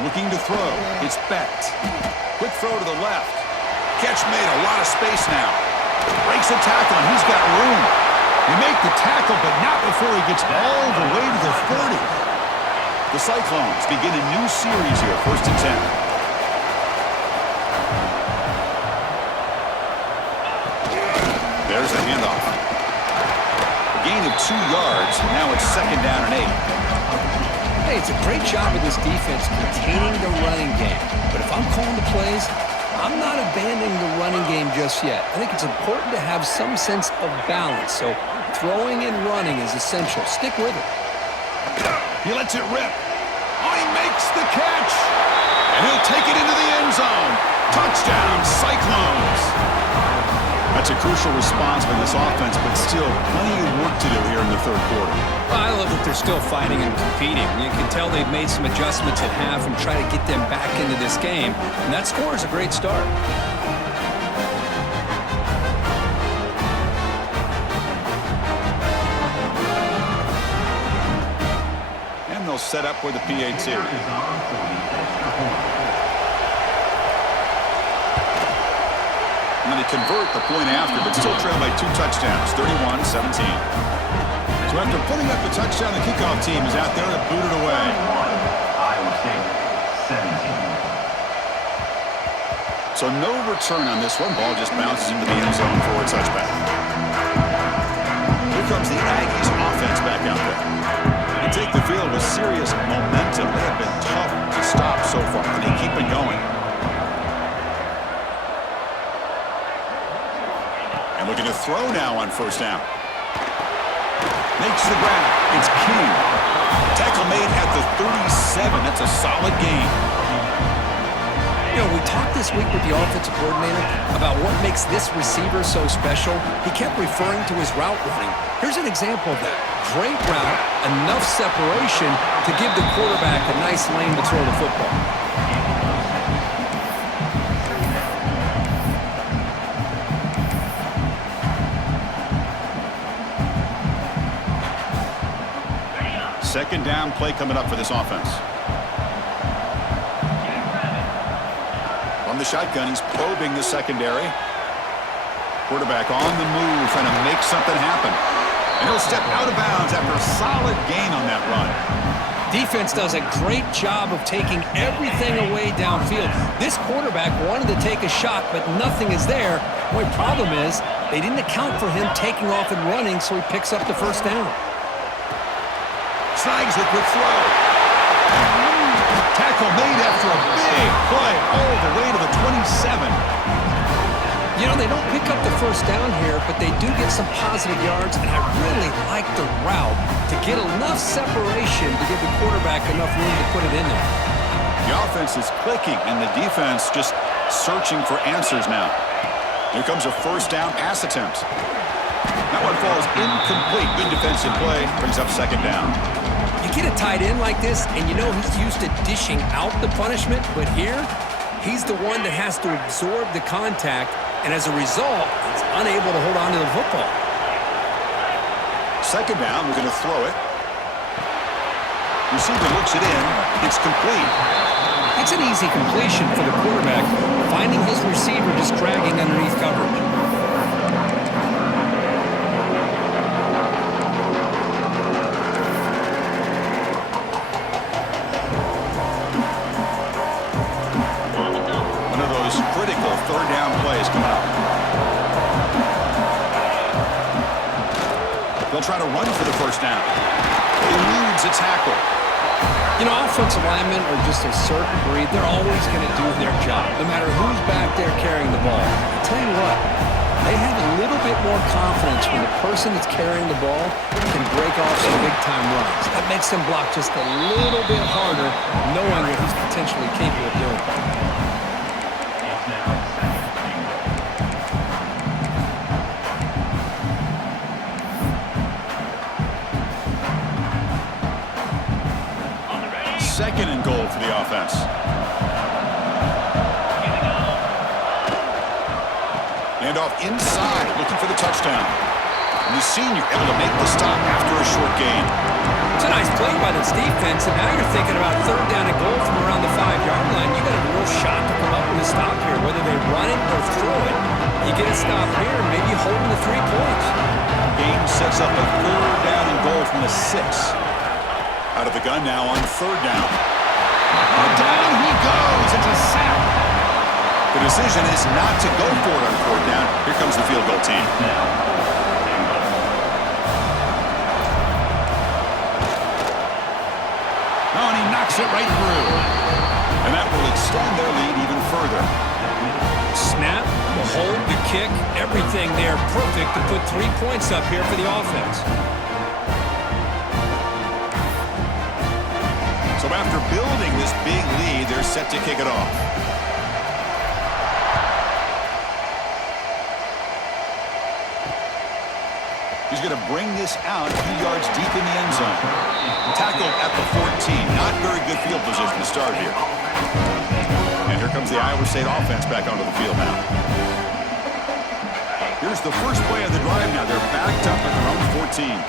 Looking to throw. It's Becht. Quick throw to the left. Catch made. A lot of space now. Breaks a tackle, and he's got room. You make the tackle, but not before he gets all the way to the 30. The Cyclones begin a new series here, 1st and 10. There's the handoff. A gain of 2 yards. Now it's 2nd down and 8. Hey, it's a great job of this defense containing the running game. But if I'm calling the plays, I'm not abandoning the running game just yet. I think it's important to have some sense of balance. So throwing and running is essential. Stick with it. He lets it rip. Oh, he makes the catch. And he'll take it into the end zone. Touchdown, Cyclones. That's a crucial response by this offense, but still plenty of work to do here in the 3rd quarter. I love that they're still fighting and competing. You can tell they've made some adjustments at half and try to get them back into this game. And that score is a great start. And they'll set up for the PAT. And they convert the point after, but still trail by 2 touchdowns, 31-17. So after putting up the touchdown, the kickoff team is out there to boot it away. Iowa State, 17. So no return on this one. Ball just bounces into the end zone for a touchback. Here comes the Aggies offense back out there. They take the field with serious momentum. They have been tough to stop so far, and they keep it going. And looking to throw now on 1st down. Makes the grab. It's King. Tackle made at the 37. That's a solid gain. You know, we talked this week with the offensive coordinator about what makes this receiver so special. He kept referring to his route running. Here's an example of that. Great route, enough separation to give the quarterback a nice lane to throw the football. Second down play coming up for this offense. From the shotgun, he's probing the secondary. Quarterback on the move, trying to make something happen. And he'll step out of bounds after a solid gain on that run. Defense does a great job of taking everything away downfield. This quarterback wanted to take a shot, but nothing is there. The only problem is they didn't account for him taking off and running, so he picks up the 1st down. Snags it with throw. Tackle made after a big play all the way to the 27. You know, they don't pick up the 1st down here, but they do get some positive yards, and I really like the route to get enough separation to give the quarterback enough room to put it in there. The offense is clicking, and the defense just searching for answers now. Here comes a 1st down pass attempt. That one falls incomplete. Good defensive play. Brings up 2nd down. You get a tight end like this, and you know he's used to dishing out the punishment, but here, he's the one that has to absorb the contact, and as a result, he's unable to hold on to the football. 2nd down, we're going to throw it. Receiver looks it in. It's complete. It's an easy completion for the quarterback, finding his receiver just dragging underneath coverage. Critical 3rd down plays coming up. They'll try to run for the 1st down. Eludes a tackle. You know, offensive linemen are just a certain breed. They're always going to do their job, no matter who's back there carrying the ball. I tell you what, they have a little bit more confidence when the person that's carrying the ball can break off some big-time runs. That makes them block just a little bit harder, knowing what he's potentially capable of doing. for the offense. And off inside, looking for the touchdown. And the senior able to make the stop after a short gain. It's a nice play by this defense, and now you're thinking about third down and goal from around the 5-yard line. You got a real shot to come up with a stop here, whether they run it or throw it. You get a stop here, and maybe holding the 3 points. Game sets up a third down and goal from the 6. Out of the gun now on third down. And down he goes. It's a sack. The decision is not to go for it on fourth down. Here comes the field goal team. Oh, and he knocks it right through. And that will extend their lead even further. Snap, the hold, the kick, everything there perfect to put 3 points up here for the offense. So after building this big lead, they're set to kick it off. He's going to bring this out a few yards deep in the end zone. Tackled at the 14. Not very good field position to start here. And here comes the Iowa State offense back onto the field now. Here's the first play of the drive now. They're backed up at their own 14.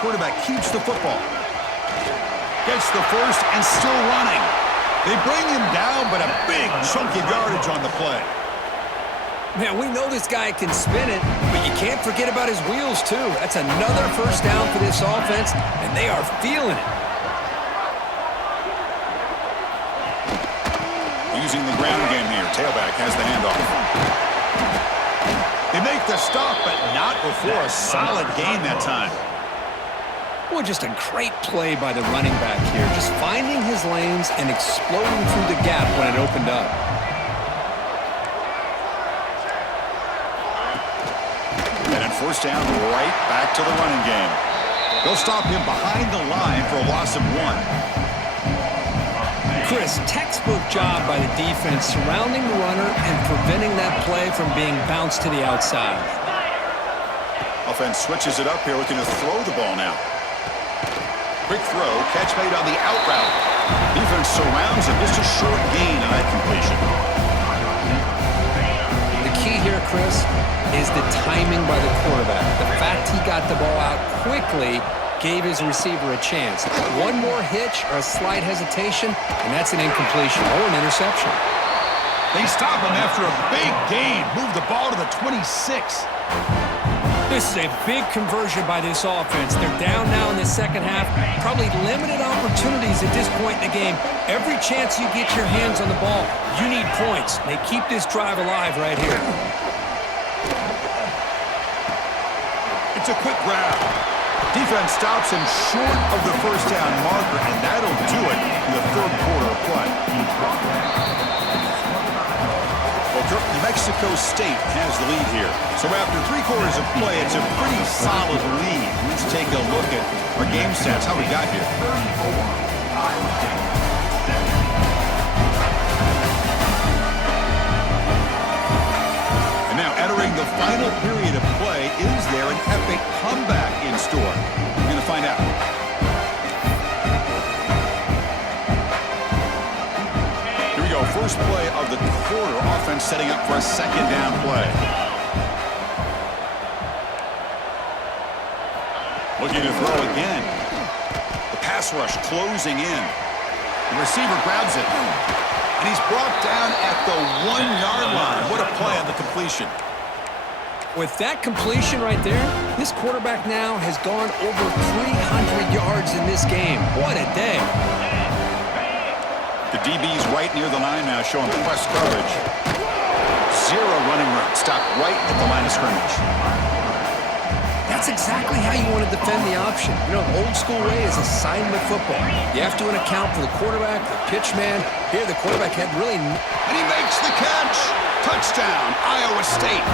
Quarterback keeps the football. Gets the first and still running. They bring him down, but a big chunk of yardage on the play. Man, we know this guy can spin it, but you can't forget about his wheels, too. That's another first down for this offense, and they are feeling it. Using the ground game here. Tailback has the handoff. They make the stop, but not before a solid gain that time. Boy, just a great play by the running back here. Just finding his lanes and exploding through the gap when it opened up. And at first down, right back to the running game. They'll stop him behind the line for a loss of 1. Chris, textbook job by the defense surrounding the runner and preventing that play from being bounced to the outside. Offense switches it up here, looking to throw the ball now. Quick throw, catch made on the out route. Defense surrounds him, just a short gain on that completion. The key here, Chris, is the timing by the quarterback. The fact he got the ball out quickly gave his receiver a chance. One more hitch or a slight hesitation, and that's an incompletion or an interception. They stop him after a big gain. Move the ball to the 26. This is a big conversion by this offense. They're down now in the second half. Probably limited opportunities at this point in the game. Every chance you get your hands on the ball, you need points. They keep this drive alive right here. It's a quick grab. Defense stops him short of the first down marker, and that'll do it in the third quarter of play. New Mexico State has the lead here. So after 3 quarters of play, it's a pretty solid lead. Let's take a look at our game stats, how we got here. And now entering the final period of play, is there an epic comeback in store? We're going to find out. First play of the quarter, offense setting up for a second down play. Looking to throw again. The pass rush closing in. The receiver grabs it. And he's brought down at the 1-yard line. What a play on the completion. With that completion right there, this quarterback now has gone over 300 yards in this game. What a day. The DB's right near the line now, showing press coverage. 0 running room, stopped right at the line of scrimmage. That's exactly how you want to defend the option. You know, the old school way is assignment football. You have to account for the quarterback, the pitch man. Here, the quarterback had really... And he makes the catch! Touchdown, Iowa State!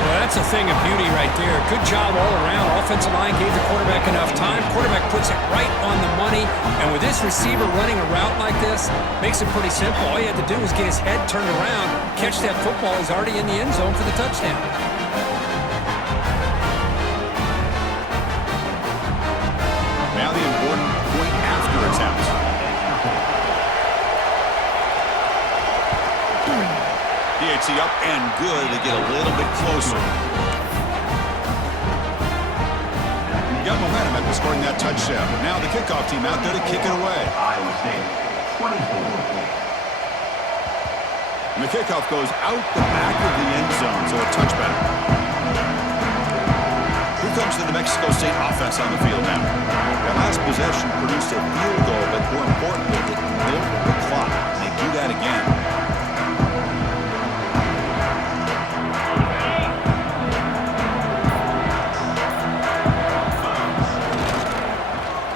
Well, that's a thing of beauty right there. Good job all around. Offensive line gave the quarterback enough time. Quarterback puts it right on the money. And with this receiver running a route like this, makes it pretty simple. All you had to do was get his head turned around, catch that football. He's already in the end zone for the touchdown. DHC up and good to get a little bit closer. Got momentum after scoring that touchdown. Now the kickoff team out there to kick it away. Iowa State, 24. And the kickoff goes out the back of the end zone, so a touchback. Here comes the New Mexico State offense on the field now. That last possession produced a field goal, but more importantly, it built the clock. They do that again.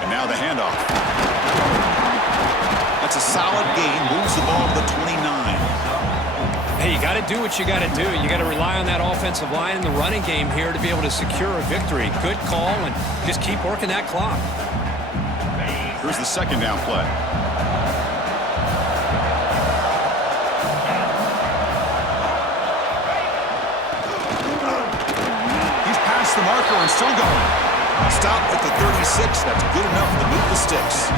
And now the handoff. That's a solid gain. Moves the ball to the 29. Hey, you got to do what you got to do. You got to rely on that offensive line in the running game here to be able to secure a victory. Good call, and just keep working that clock. Here's the second down play. He's past the marker and still going. Stop at the 36. That's good enough to move the sticks.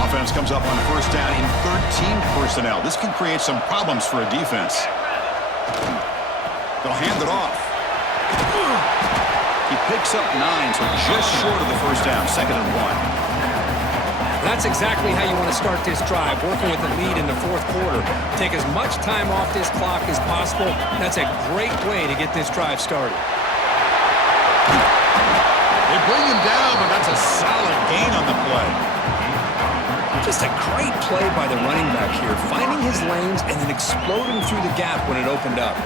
Offense comes up on first down in 13 personnel. This can create some problems for a defense. They'll hand it off. He picks up 9, so just short of the first down, 2nd and 1. That's exactly how you want to start this drive, working with the lead in the fourth quarter. Take as much time off this clock as possible. That's a great way to get this drive started. They bring him down, but that's a solid gain on the play. Just a great play by the running back here, finding his lanes and then exploding through the gap when it opened up.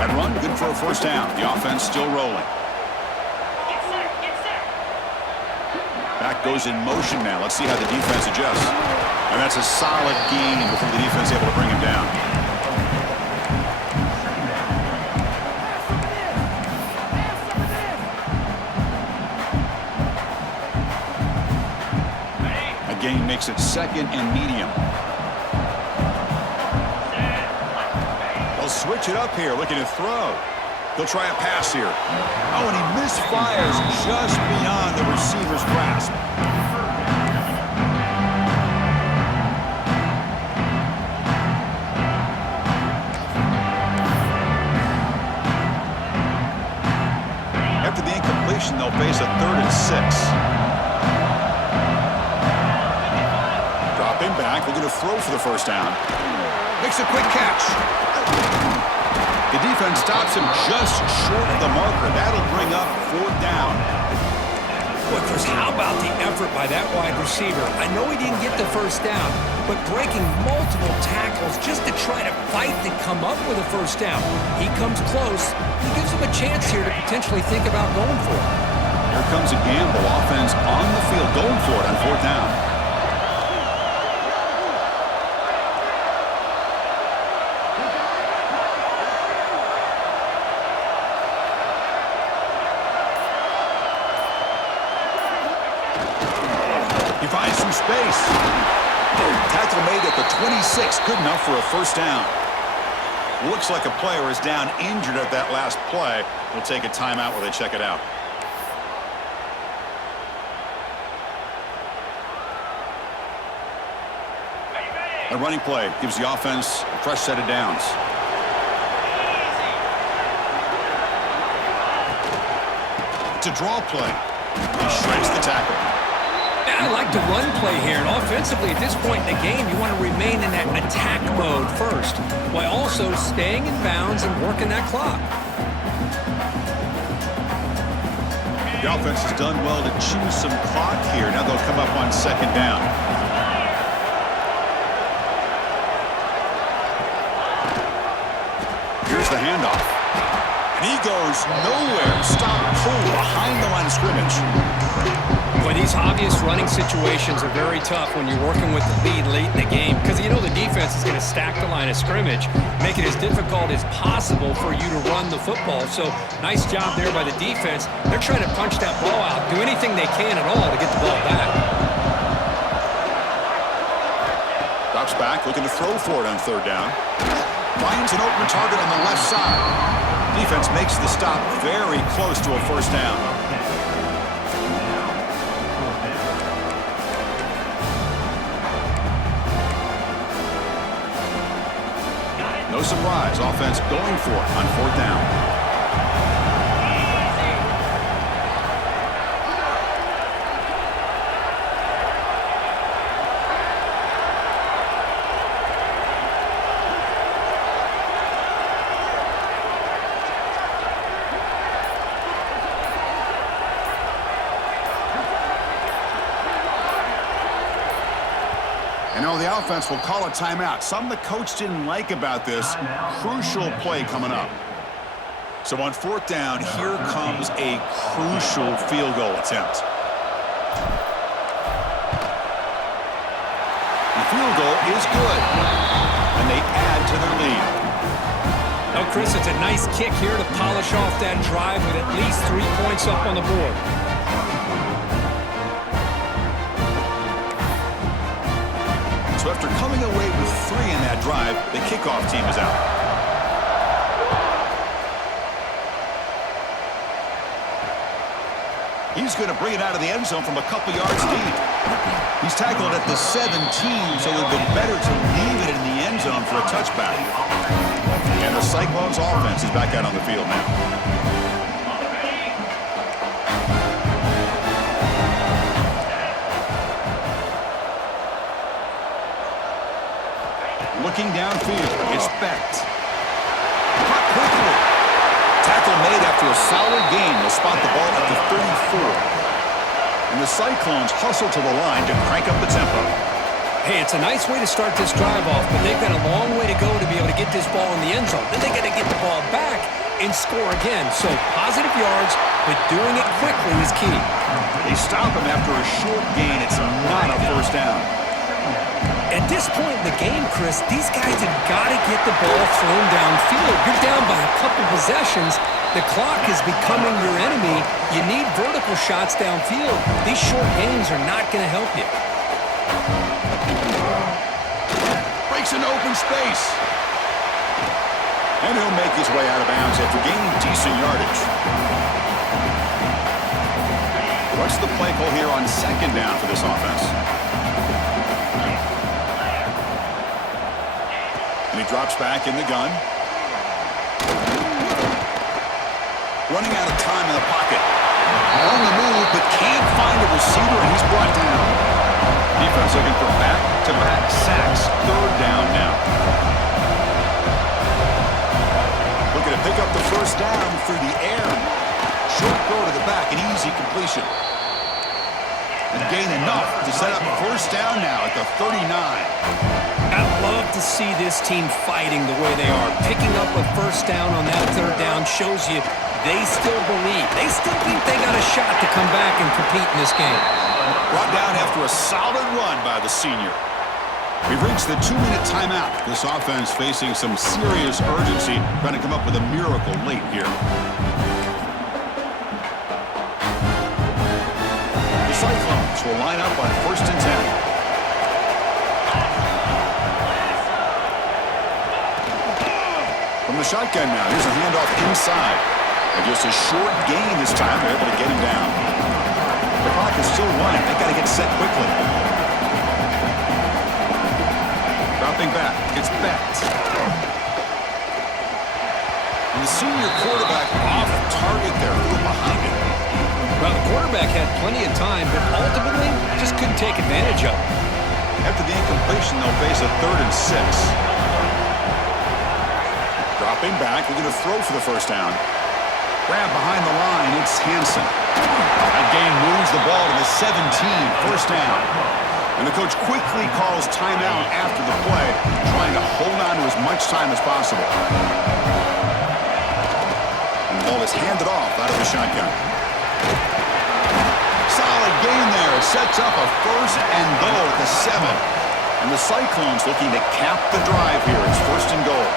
That run, good for a first down. The offense still rolling. Back goes in motion now. Let's see how the defense adjusts. And that's a solid gain before the defense is able to bring him down. Gain makes it 2nd and medium. They'll switch it up here, looking to throw. They'll try a pass here. Oh, and he misfires just beyond the receiver's grasp. After the incompletion, they'll face a 3rd and 6. Back, looking to throw for the first down. Makes a quick catch. The defense stops him just short of the marker. That'll bring up 4th down. Boy, Chris, how about the effort by that wide receiver? I know he didn't get the first down, but breaking multiple tackles just to try to fight to come up with a first down. He comes close. He gives him a chance here to potentially think about going for it. Here comes a gamble. Offense on the field, going for it on 4th down. He finds some space. Tackle made at the 26, good enough for a first down. Looks like a player is down injured at that last play. We'll take a timeout while they check it out. A running play gives the offense a fresh set of downs. It's a draw play. He shreds the tackle. I like to run play here, and offensively at this point in the game, you want to remain in that attack mode first, while also staying in bounds and working that clock. The offense has done well to choose some clock here. Now they'll come up on 2nd down. Here's the handoff. And he goes nowhere. Stop pull behind the line of scrimmage. Boy, these obvious running situations are very tough when you're working with the lead late in the game because you know the defense is going to stack the line of scrimmage, make it as difficult as possible for you to run the football. So nice job there by the defense. They're trying to punch that ball out, do anything they can at all to get the ball back. Drops back, looking to throw for it on 3rd down. finds an open target on the left side. Defense makes the stop very close to a first down. No surprise, offense going for it on fourth down. The offense will call a timeout. Something the coach didn't like about this. Crucial play coming up. So on fourth down, here comes a crucial field goal attempt. The field goal is good, and they add to their lead. Now, Chris, it's a nice kick here to polish off that drive with at least 3 points up on the board. So after coming away with 3 in that drive, the kickoff team is out. He's going to bring it out of the end zone from a couple yards deep. He's tackled at the 17, so it would have been better to leave it in the end zone for a touchback. And the Cyclones offense is back out on the field now. Looking downfield, it's Becht. Caught quickly. Tackle made after a solid gain. They'll spot the ball at the 34. And the Cyclones hustle to the line to crank up the tempo. Hey, it's a nice way to start this drive off, but they've got a long way to go to be able to get this ball in the end zone. Then they got to get the ball back and score again. So positive yards, but doing it quickly is key. They stop him after a short gain. It's not a first down. At this point in the game, Chris, these guys have got to get the ball thrown downfield. You're down by a couple possessions. The clock is becoming your enemy. You need vertical shots downfield. These short gains are not going to help you. Breaks into open space. And he'll make his way out of bounds after gaining decent yardage. What's the play call here on second down for this offense? And he drops back in the gun. Running out of time in the pocket. On the move, but can't find a receiver, and he's brought down. Defense looking for back-to-back sacks. Third down now. Looking to pick up the first down through the air. Short throw to the back, an easy completion. And gain enough to set up first down now at the 39. I'd love to see this team fighting the way they are. Picking up a first down on that third down shows you they still believe. They still think they got a shot to come back and compete in this game. Brought down after a solid run by the senior. We've reached the 2-minute timeout. This offense facing some serious urgency, trying to come up with a miracle late here. The Cyclones will line up on 1st and 10. From the shotgun now, here's a handoff inside. And just a short gain this time, they're able to get him down. The clock is still running. They got to get set quickly. Dropping back, it's Becht. And the senior quarterback off target there, a little behind him. Well, the quarterback had plenty of time, but ultimately just couldn't take advantage of it. After the incompletion, they'll face a 3rd and 6. Dropping back, looking to throw for the first down. Grab behind the line, it's Hansen. That gain moves the ball to the 17, first down. And the coach quickly calls timeout after the play, trying to hold on to as much time as possible. And the ball is handed off out of the shotgun. Solid gain there. It sets up a 1st and goal at the 7. And the Cyclones looking to cap the drive here. It's 1st and goal.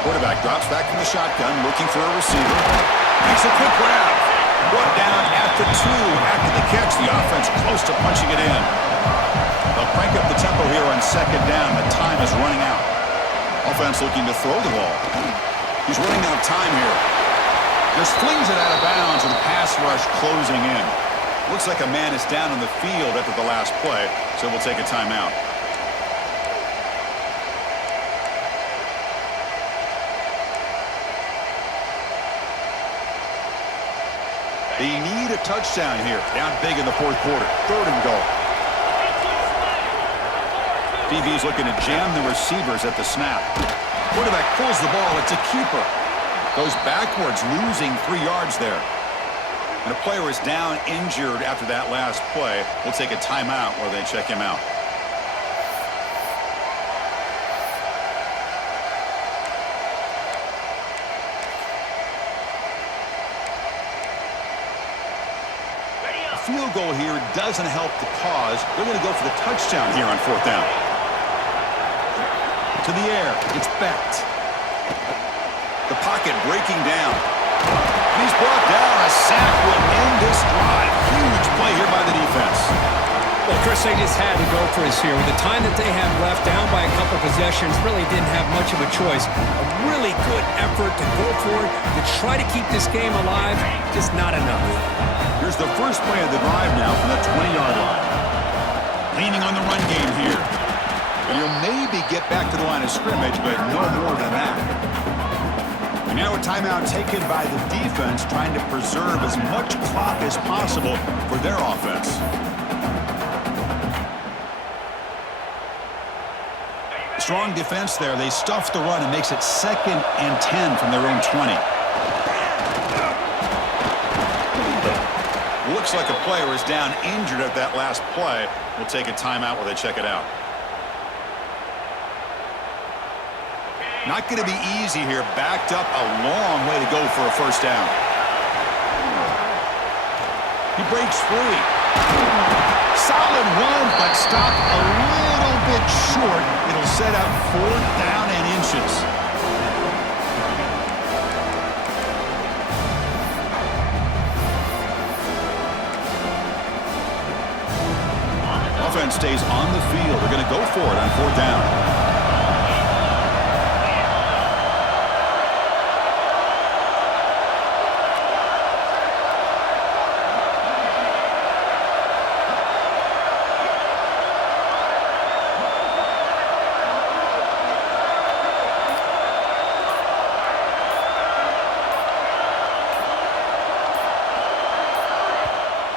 Quarterback drops back from the shotgun, looking for a receiver. Makes a quick grab. Brought down after 2. After the catch, the offense close to punching it in. They'll crank up the tempo here on second down. The time is running out. Offense looking to throw the ball. He's running out of time here. Just flings it out of bounds with a pass rush closing in. Looks like a man is down on the field after the last play, so we'll take a timeout. They need a touchdown here. Down big in the fourth quarter. 3rd and goal. DB's looking to jam the receivers at the snap. Quarterback pulls the ball. It's a keeper. Goes backwards, losing 3 yards there. And a player is down injured after that last play. We'll take a timeout while they check him out. A field goal here doesn't help the cause. They're going to go for the touchdown here on 4th down. To the air. It's Becht. The pocket breaking down. And he's brought down. A sack will end this drive. Huge play here by the defense. Well, Chris, they just had to go for us here. With the time that they had left, down by a couple possessions, really didn't have much of a choice. A really good effort to go for it, to try to keep this game alive, just not enough. Here's the first play of the drive now from the 20-yard line. Leaning on the run game here. And he'll maybe get back to the line of scrimmage, but no more than that. And now a timeout taken by the defense, trying to preserve as much clock as possible for their offense. Strong defense there. They stuff the run and makes it 2nd and 10 from their own 20. Looks like a player is down injured at that last play. We'll take a timeout while they check it out. Not going to be easy here. Backed up a long way to go for a first down. He breaks free. Solid run, but stopped a little bit short. It'll set up 4th down and inches. Offense stays on the field. They're going to go for it on 4th down.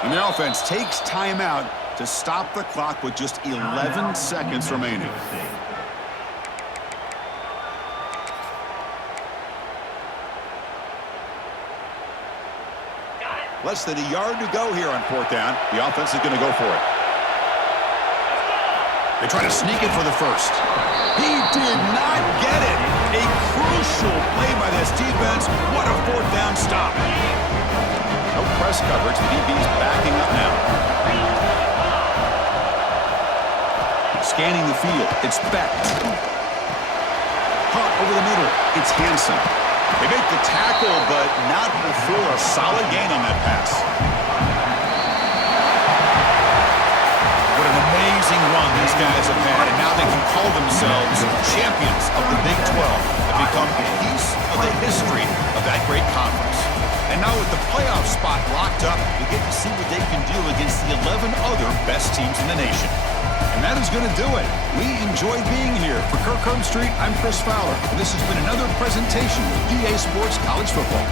And the offense takes timeout to stop the clock with just 11 seconds remaining. Less than a yard to go here on 4th down. The offense is going to go for it. They try to sneak it for the first. He did not get it. A crucial play by this defense. What a 4th down stop. No press coverage. The DB's backing up now. Scanning the field. It's Becht. Pump over the middle. It's Hansen. They make the tackle, but not before a solid gain on that pass. What an amazing run these guys have had, and now they can call themselves champions of the Big 12 and become a piece of the history of that great conference. And now with the playoff spot locked up, we get to see what they can do against the 11 other best teams in the nation. And that is going to do it. We enjoyed being here. For Kirk Street, I'm Chris Fowler. And this has been another presentation of EA Sports College Football.